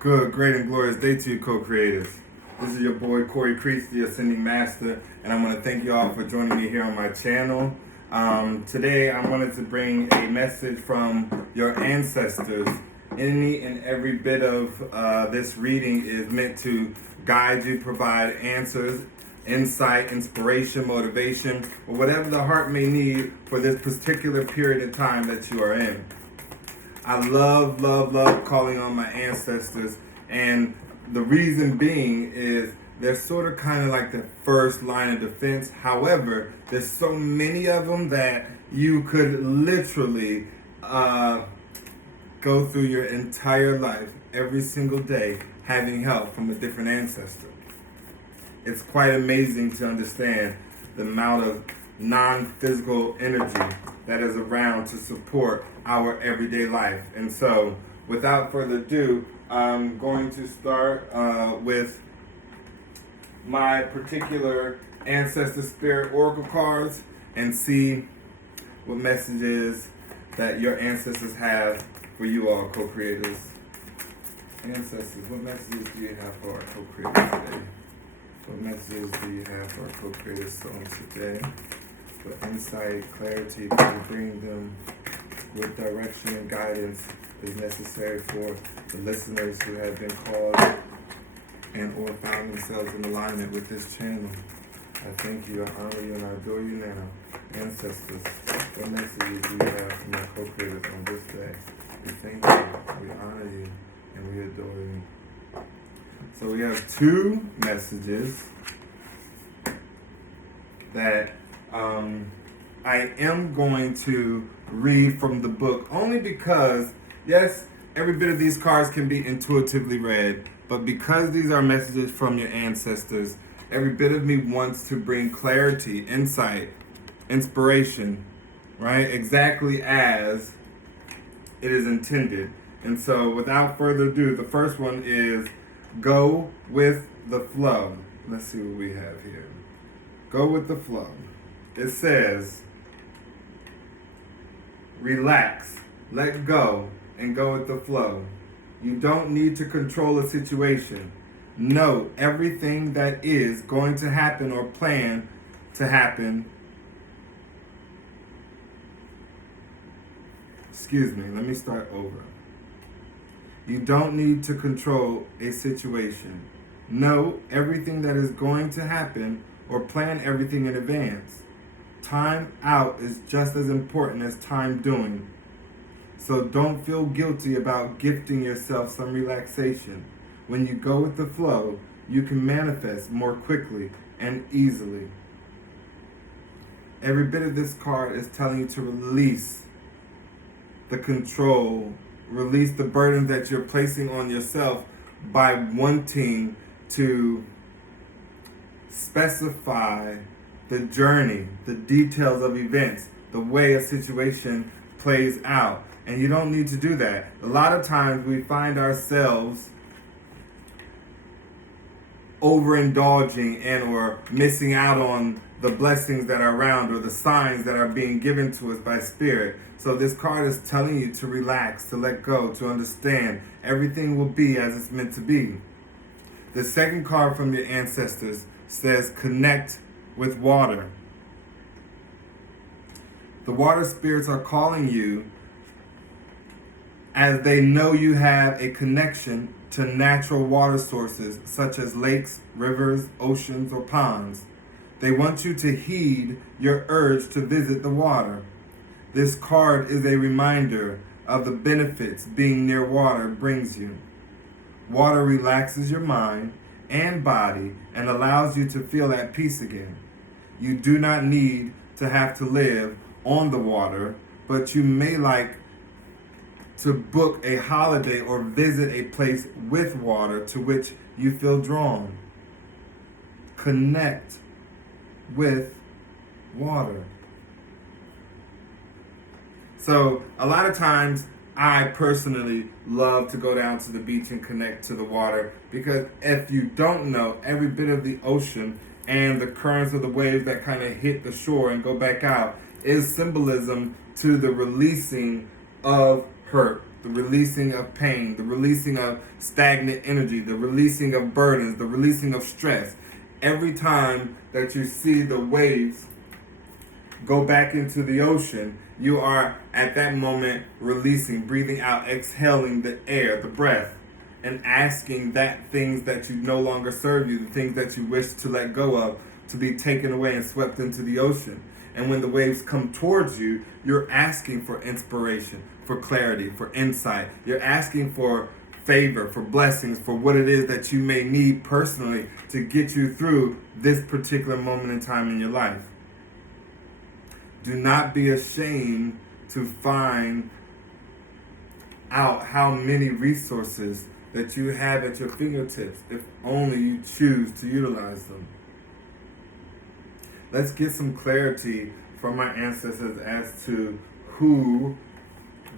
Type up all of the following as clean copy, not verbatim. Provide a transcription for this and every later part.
Good, great, and glorious day to you, co-creators. This is your boy, Corey Creech, the Ascending Master, and I want to thank you all for joining me here on my channel. Today, I wanted to bring a message from your ancestors. Any and every bit of this reading is meant to guide you, provide answers, insight, inspiration, motivation, or whatever the heart may need for this particular period of time that you are in. I love calling on my ancestors, and the reason being is they're sort of kind of like the first line of defense. However, there's so many of them that you could literally go through your entire life, every single day, having help from a different ancestor. It's quite amazing to understand the amount of non-physical energy that is around to support our everyday life. And so, without further ado, I'm going to start with my particular ancestor spirit oracle cards and see what messages that your ancestors have for you all, co-creators. Ancestors, what messages do you have for our co-creators today? What messages do you have for our co-creators soul today? What insight, clarity can you bring them? What direction and guidance is necessary for the listeners who have been called and or found themselves in alignment with this channel? I thank you, I honor you, and I adore you now. Ancestors, what messages do you have for my co-creators on this day? We thank you, we honor you, and we adore you. So we have two messages that I am going to read from the book, only because, yes, every bit of these cards can be intuitively read, but because these are messages from your ancestors, every bit of me wants to bring clarity, insight, inspiration, right? Exactly as it is intended. And so without further ado, the first one is go with the flow. Let's see what we have here. Go with the flow. It says, relax, let go, and go with the flow. You don't need to control a situation. Know everything that is going to happen or plan to happen. Excuse me, let me start over. You don't need to control a situation. Know everything that is going to happen or plan everything in advance. Time out is just as important as time doing. So don't feel guilty about gifting yourself some relaxation. When you go with the flow, you can manifest more quickly and easily. Every bit of this card is telling you to release the control, release the burden that you're placing on yourself by wanting to specify the journey, the details of events, the way a situation plays out. And you don't need to do that. A lot of times we find ourselves overindulging and or missing out on the blessings that are around or the signs that are being given to us by spirit. So this card is telling you to relax, to let go, to understand everything will be as it's meant to be. The second card from your ancestors says connect with water. The water spirits are calling you as they know you have a connection to natural water sources such as lakes, rivers, oceans, or ponds. They want you to heed your urge to visit the water. This card is a reminder of the benefits being near water brings you. Water relaxes your mind and body and allows you to feel at peace again. You do not need to have to live on the water, but you may like to book a holiday or visit a place with water to which you feel drawn. Connect with water. So a lot of times I personally love to go down to the beach and connect to the water, because if you don't know, every bit of the ocean and the currents of the waves that kind of hit the shore and go back out is symbolism to the releasing of hurt, the releasing of pain, the releasing of stagnant energy, the releasing of burdens, the releasing of stress. Every time that you see the waves go back into the ocean, you are at that moment releasing, breathing out, exhaling the air, the breath, and asking that things that you no longer serve you, the things that you wish to let go of, to be taken away and swept into the ocean. And when the waves come towards you, you're asking for inspiration, for clarity, for insight. You're asking for favor, for blessings, for what it is that you may need personally to get you through this particular moment in time in your life. Do not be ashamed to find out how many resources that you have at your fingertips if only you choose to utilize them. Let's get some clarity from our ancestors as to who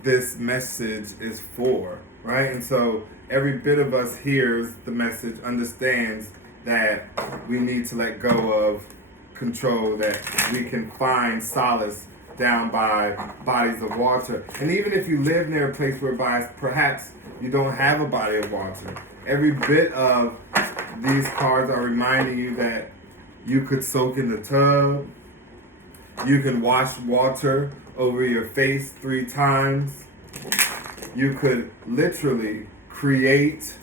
this message is for, right? And so every bit of us hears the message, understands that we need to let go of control, that we can find solace down by bodies of water. And even if you live near a place whereby perhaps you don't have a body of water, every bit of these cards are reminding you that you could soak in the tub, you can wash water over your face 3 times, you could literally create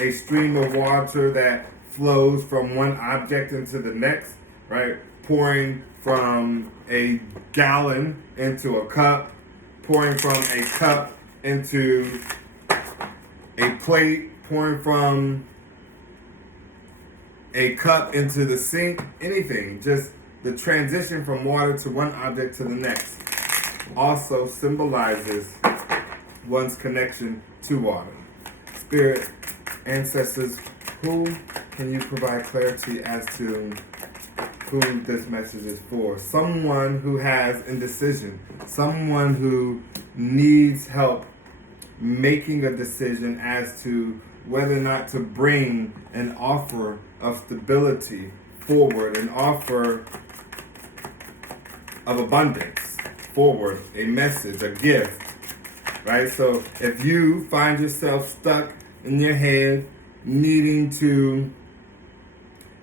a stream of water that flows from one object into the next, right? Pouring from a gallon into a cup, pouring from a cup into a plate, pouring from a cup into the sink, anything. Just the transition from water to one object to the next also symbolizes one's connection to water. Spirit, ancestors, who can you provide clarity as to who this message is for? Someone who has indecision, someone who needs help making a decision as to whether or not to bring an offer of stability forward, an offer of abundance forward, a message, a gift, right? So if you find yourself stuck in your head, needing to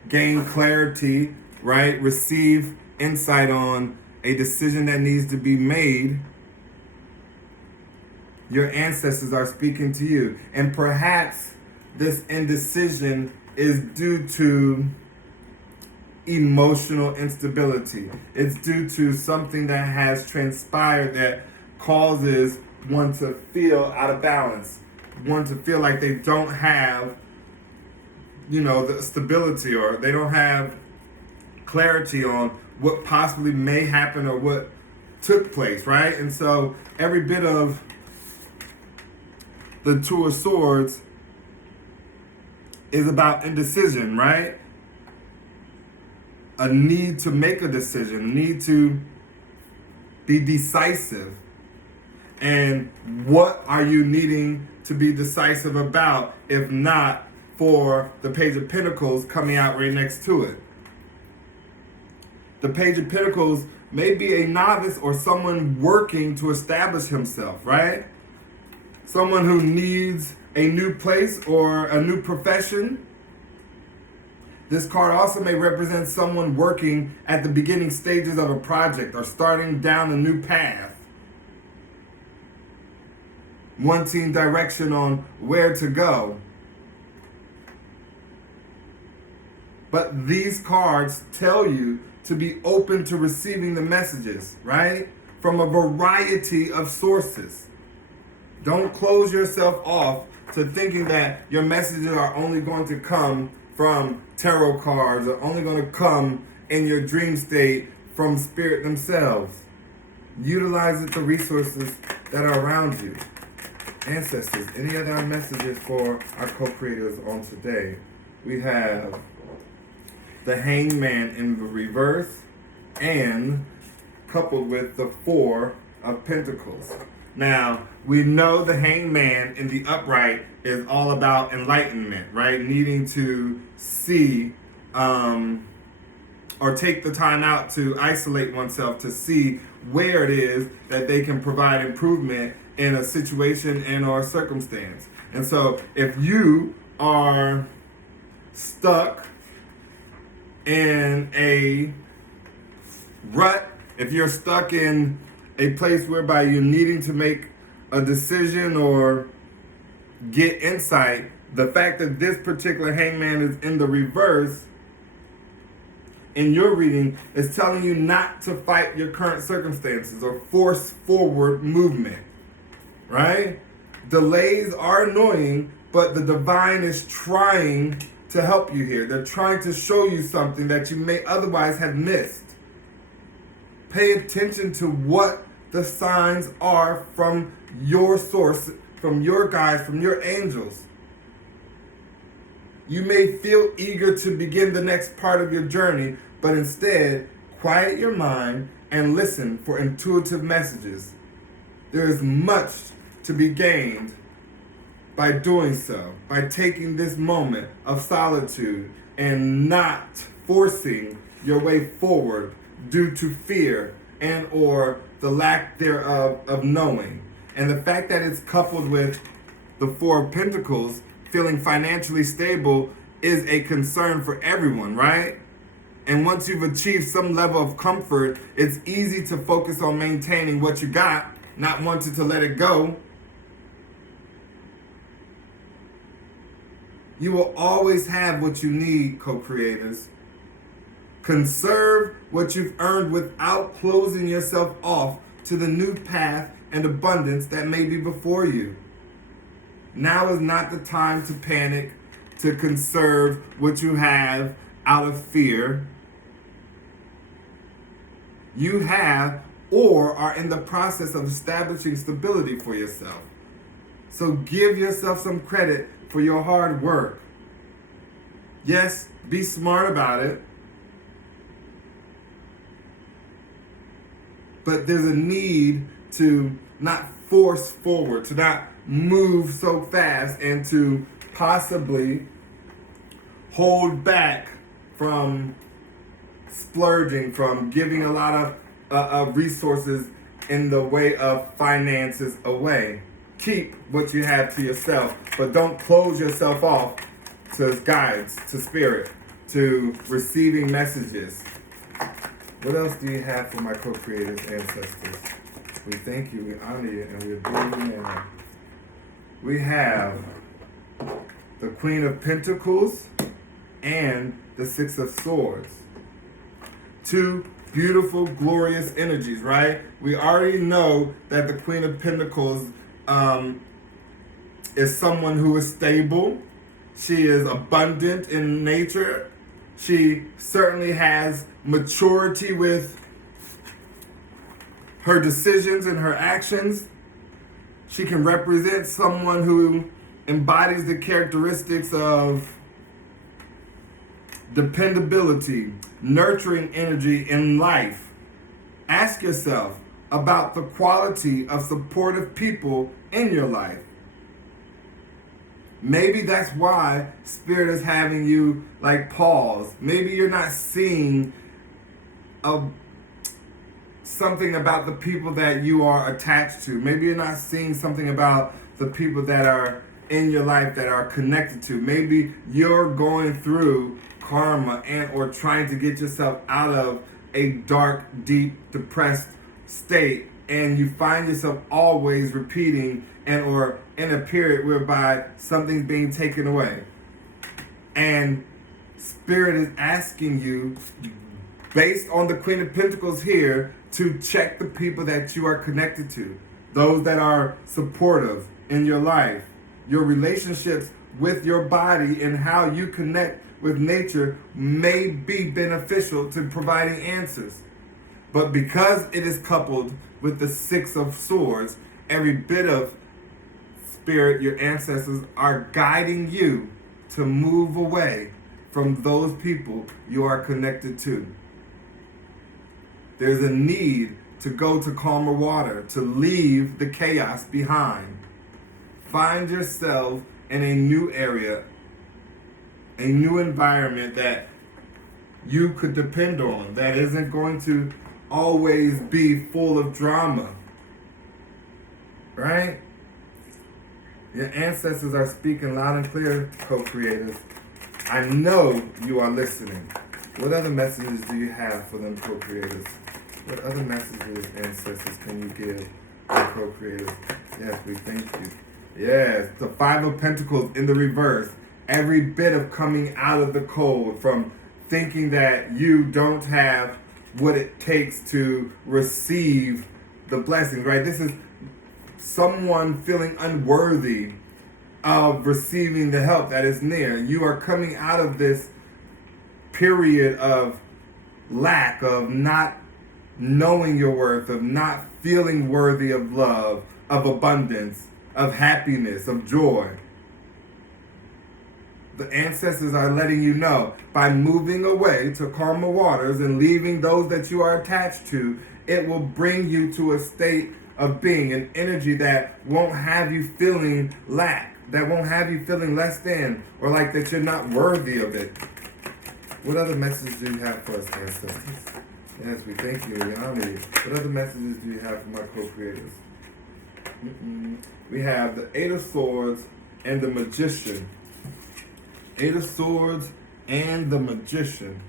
gain clarity, right? Receive insight on a decision that needs to be made, your ancestors are speaking to you. And perhaps this indecision is due to emotional instability. It's due to something that has transpired that causes one to feel out of balance, one to feel like they don't have, the stability, or they don't have clarity on what possibly may happen or what took place, right? And so every bit of the Two of Swords is about indecision, right? A need to make a decision, a need to be decisive. And what are you needing to be decisive about, if not for the Page of Pentacles coming out right next to it? The Page of Pentacles may be a novice or someone working to establish himself, right? Someone who needs a new place or a new profession. This card also may represent someone working at the beginning stages of a project or starting down a new path, wanting direction on where to go. But these cards tell you to be open to receiving the messages, right? From a variety of sources. Don't close yourself off to thinking that your messages are only going to come from tarot cards, or only going to come in your dream state from spirit themselves. Utilize the resources that are around you. Ancestors, any other messages for our co-creators on today? We have the Hangman in the reverse, and coupled with the Four of Pentacles. Now, we know the Hangman in the upright is all about enlightenment, right? Needing to see or take the time out to isolate oneself to see where it is that they can provide improvement in a situation and or circumstance. And so if you are stuck in a rut, if you're stuck in a place whereby you're needing to make a decision or get insight, the fact that this particular hangman is in the reverse in your reading is telling you not to fight your current circumstances or force forward movement, right? Delays are annoying, but the divine is trying to help you here. They're trying to show you something that you may otherwise have missed. Pay attention to what the signs are from your source, from your guides, from your angels. You may feel eager to begin the next part of your journey, but instead, quiet your mind and listen for intuitive messages. There is much to be gained by doing so, by taking this moment of solitude and not forcing your way forward due to fear and or the lack thereof of knowing. And the fact that it's coupled with the Four of Pentacles, feeling financially stable, is a concern for everyone, right? And once you've achieved some level of comfort, it's easy to focus on maintaining what you got, not wanting to let it go. You will always have what you need, co-creators. Conserve what you've earned without closing yourself off to the new path and abundance that may be before you. Now is not the time to panic, to conserve what you have out of fear. You have or are in the process of establishing stability for yourself. So give yourself some credit for your hard work. Yes, be smart about it. But there's a need to not force forward, to not move so fast, and to possibly hold back from splurging, from giving a lot of resources in the way of finances away. Keep what you have to yourself, but don't close yourself off to guides, to spirit, to receiving messages. What else do you have for my co-creators, ancestors? We thank you, we honor you, and we adore you now. We have the Queen of Pentacles and the Six of Swords. Two beautiful, glorious energies, right? We already know that the Queen of Pentacles is someone who is stable. She is abundant in nature. She certainly has maturity with her decisions and her actions. She can represent someone who embodies the characteristics of dependability, nurturing energy in life. Ask yourself about the quality of supportive people in your life. Maybe that's why Spirit is having you like pause. Maybe you're not seeing something about the people that you are attached to. Maybe you're not seeing something about the people that are in your life that are connected to. Maybe you're going through karma and or trying to get yourself out of a dark, deep, depressed state, and you find yourself always repeating and or in a period whereby something's being taken away. And Spirit is asking you, based on the Queen of Pentacles here, to check the people that you are connected to, those that are supportive in your life, your relationships with your body, and how you connect with nature may be beneficial to providing answers. But because it is coupled with the Six of Swords, every bit of Spirit, your ancestors are guiding you to move away from those people you are connected to. There's a need to go to calmer water, to leave the chaos behind. Find yourself in a new area, a new environment that you could depend on, that isn't going to always be full of drama. Right? Your ancestors are speaking loud and clear, co-creators. I know you are listening. What other messages do you have for them, co-creators? What other messages, ancestors, can you give to co-creators? Yes, we thank you. Yes, the Five of Pentacles in the reverse. Every bit of coming out of the cold from thinking that you don't have what it takes to receive the blessings, right? This is someone feeling unworthy of receiving the help that is near. You are coming out of this period of lack, of not knowing your worth, of not feeling worthy of love, of abundance, of happiness, of joy. The ancestors are letting you know, by moving away to calmer waters and leaving those that you are attached to, it will bring you to a state of being, an energy that won't have you feeling lack, that won't have you feeling less than, or like that you're not worthy of it. What other messages do you have for us, ancestors? Yes, we thank you, we honor you. What other messages do you have for my co-creators? We have the Eight of Swords and the Magician. Eight of Swords and the Magician.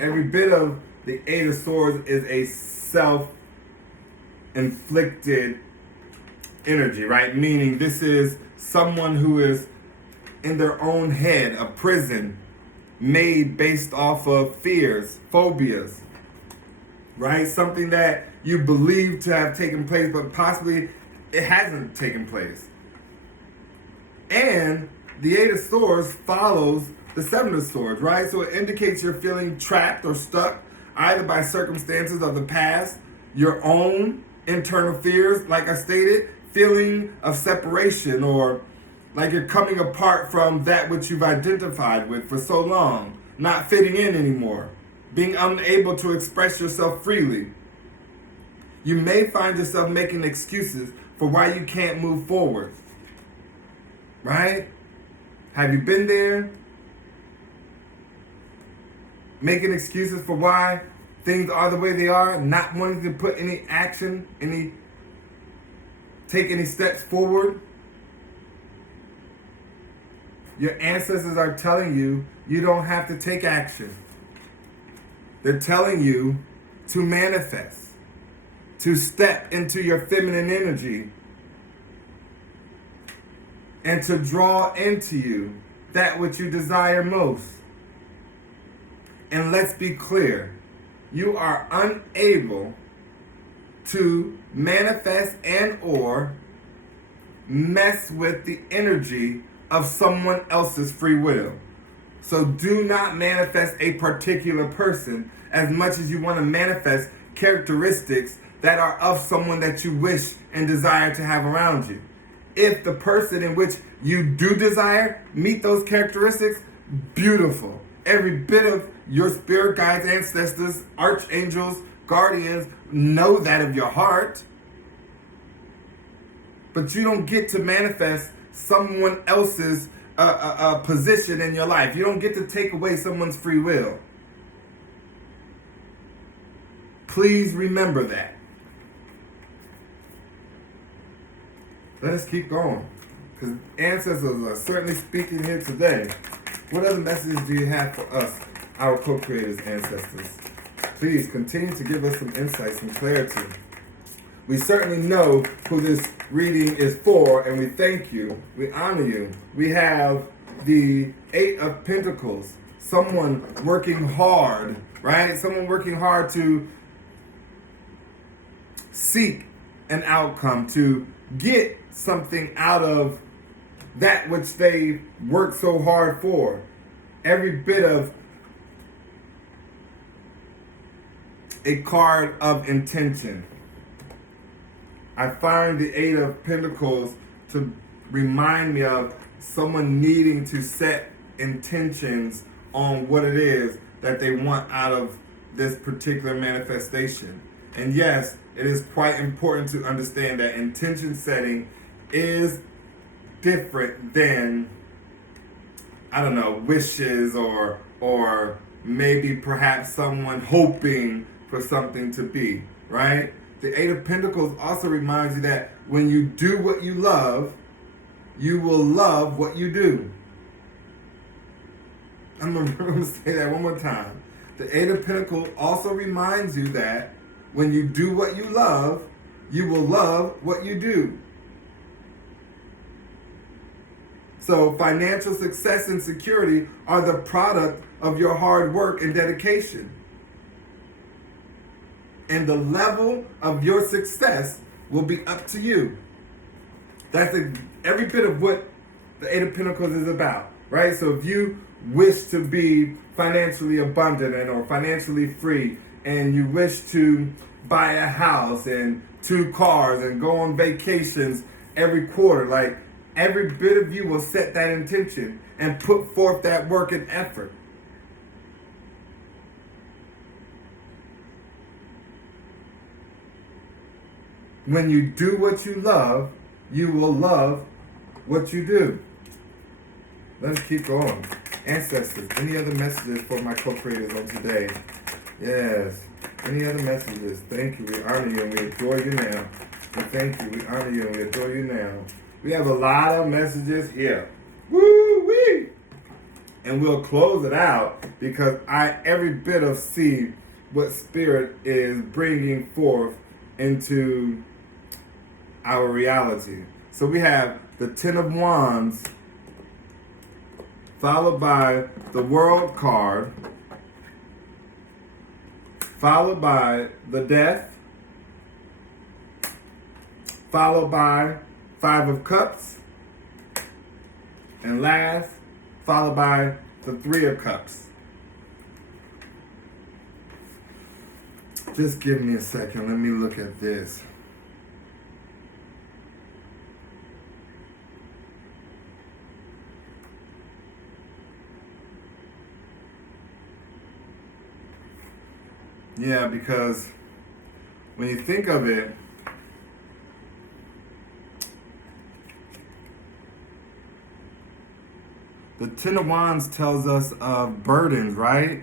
Every bit of the Eight of Swords is a self-inflicted energy, right? Meaning this is someone who is in their own head, a prison made based off of fears, phobias, right? Something that you believe to have taken place, but possibly it hasn't taken place. And the Eight of Swords follows the Seven of Swords, right? So it indicates you're feeling trapped or stuck either by circumstances of the past, your own internal fears, like I stated, feeling of separation, or like you're coming apart from that which you've identified with for so long, not fitting in anymore, being unable to express yourself freely. You may find yourself making excuses for why you can't move forward. Right? Have you been there? Making excuses for why things are the way they are, not wanting to put any action, take any steps forward. Your ancestors are telling you you don't have to take action. They're telling you to manifest, to step into your feminine energy, and to draw into you that which you desire most. And let's be clear, you are unable to manifest and or mess with the energy of someone else's free will. So do not manifest a particular person as much as you want to manifest characteristics that are of someone that you wish and desire to have around you. If the person in which you do desire meet those characteristics, beautiful. Every bit of your spirit guides, ancestors, archangels, guardians know that of your heart. But you don't get to manifest someone else's position in your life. You don't get to take away someone's free will. Please remember that. Let us keep going, because ancestors are certainly speaking here today. What other messages do you have for us, our co-creators, ancestors? Please continue to give us some insights and clarity. We certainly know who this reading is for, and we thank you. We honor you. We have the Eight of Pentacles, someone working hard, right? Someone working hard to seek an outcome, to get something out of that which they worked so hard for. Every bit of a card of intention. I find the Eight of Pentacles to remind me of someone needing to set intentions on what it is that they want out of this particular manifestation. And yes, it is quite important to understand that intention setting is different than, I don't know, wishes or maybe perhaps someone hoping for something to be, right? The Eight of Pentacles also reminds you that when you do what you love, you will love what you do. I'm going to say that one more time. The Eight of Pentacles also reminds you that when you do what you love, you will love what you do. So financial success and security are the product of your hard work and dedication. And the level of your success will be up to you. That's every bit of what the Eight of Pentacles is about, right? So if you wish to be financially abundant or financially free, and you wish to buy a house and 2 cars and go on vacations every quarter, like every bit of you will set that intention and put forth that work and effort. When you do what you love, you will love what you do. Let's keep going. Ancestors, any other messages for my co-creators on today? Yes. Any other messages? Thank you. We honor you and we adore you now. We thank you. We honor you and we adore you now. We have a lot of messages here. Woo-wee! And we'll close it out because I every bit of see what Spirit is bringing forth into our reality. So we have the Ten of Wands, followed by the World card, followed by the Death, followed by Five of Cups, and last, followed by the Three of Cups. Just give me a second. Let me look at this. Yeah, because when you think of it, the Ten of Wands tells us of burdens, right?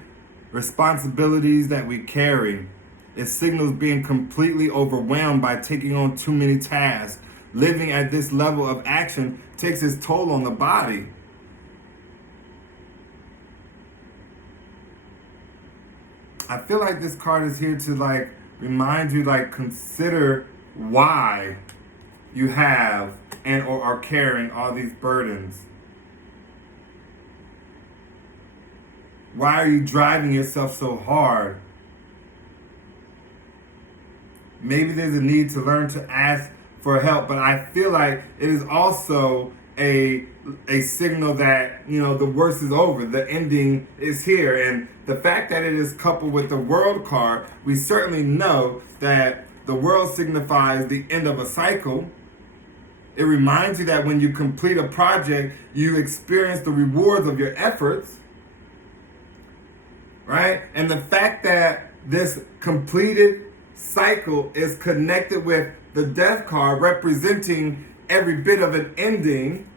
Responsibilities that we carry. It signals being completely overwhelmed by taking on too many tasks. Living at this level of action takes its toll on the body. I feel like this card is here to remind you, consider why you have and or are carrying all these burdens. Why are you driving yourself so hard? Maybe there's a need to learn to ask for help, but I feel like it is also a signal that, the worst is over. The ending is here. And the fact that it is coupled with the World card, we certainly know that the World signifies the end of a cycle. It reminds you that when you complete a project, you experience the rewards of your efforts. Right? And the fact that this completed cycle is connected with the Death card, representing every bit of an ending,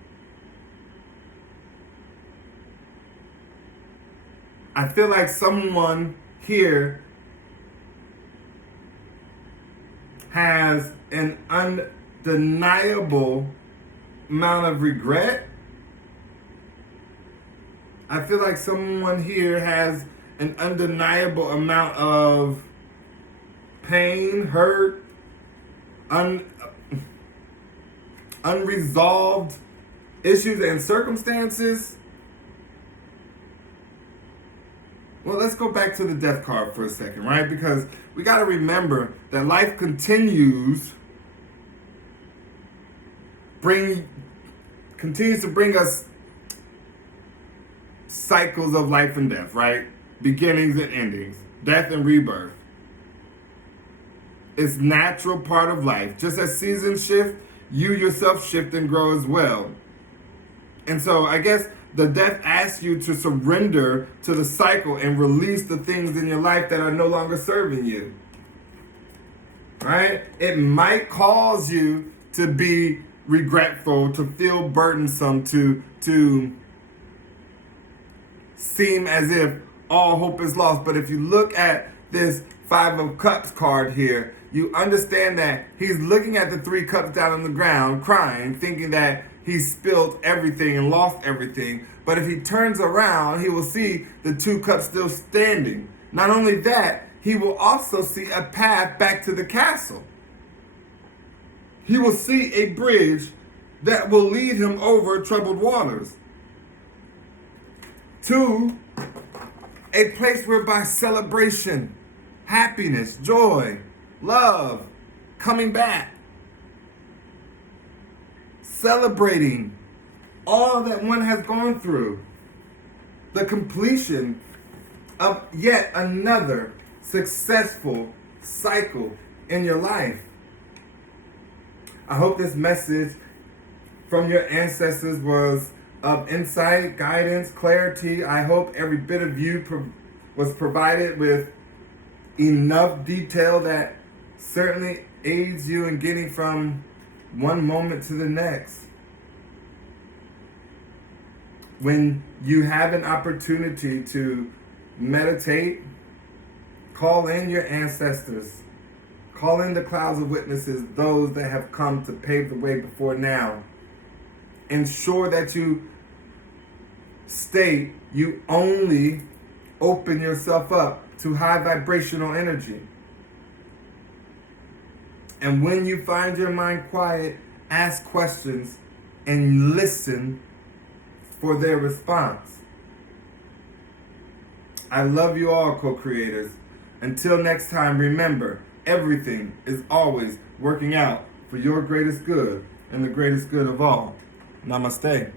I feel like someone here has an undeniable amount of regret. I feel like someone here has an undeniable amount of pain, hurt, unresolved issues and circumstances. Well, let's go back to the Death card for a second, right? Because we got to remember that life continues to bring us cycles of life and death, right? Beginnings and endings, death and rebirth. It's natural part of life. Just as seasons shift, you yourself shift and grow as well. And so I guess the Death asks you to surrender to the cycle and release the things in your life that are no longer serving you. Right? It might cause you to be regretful, to feel burdensome, to seem as if all hope is lost. But if you look at this Five of Cups card here, you understand that he's looking at the 3 cups down on the ground, crying, thinking that he spilled everything and lost everything. But if he turns around, he will see the 2 cups still standing. Not only that, he will also see a path back to the castle. He will see a bridge that will lead him over troubled waters to a place whereby celebration, happiness, joy, love, coming back, celebrating all that one has gone through, the completion of yet another successful cycle in your life. I hope this message from your ancestors was of insight, guidance, clarity. I hope every bit of you was provided with enough detail that certainly aids you in getting from one moment to the next. When you have an opportunity to meditate, call in your ancestors. Call in the clouds of witnesses, those that have come to pave the way before now. Ensure that you only open yourself up to high vibrational energy. And when you find your mind quiet, ask questions and listen for their response. I love you all, co-creators. Until next time, remember, everything is always working out for your greatest good and the greatest good of all. Namaste.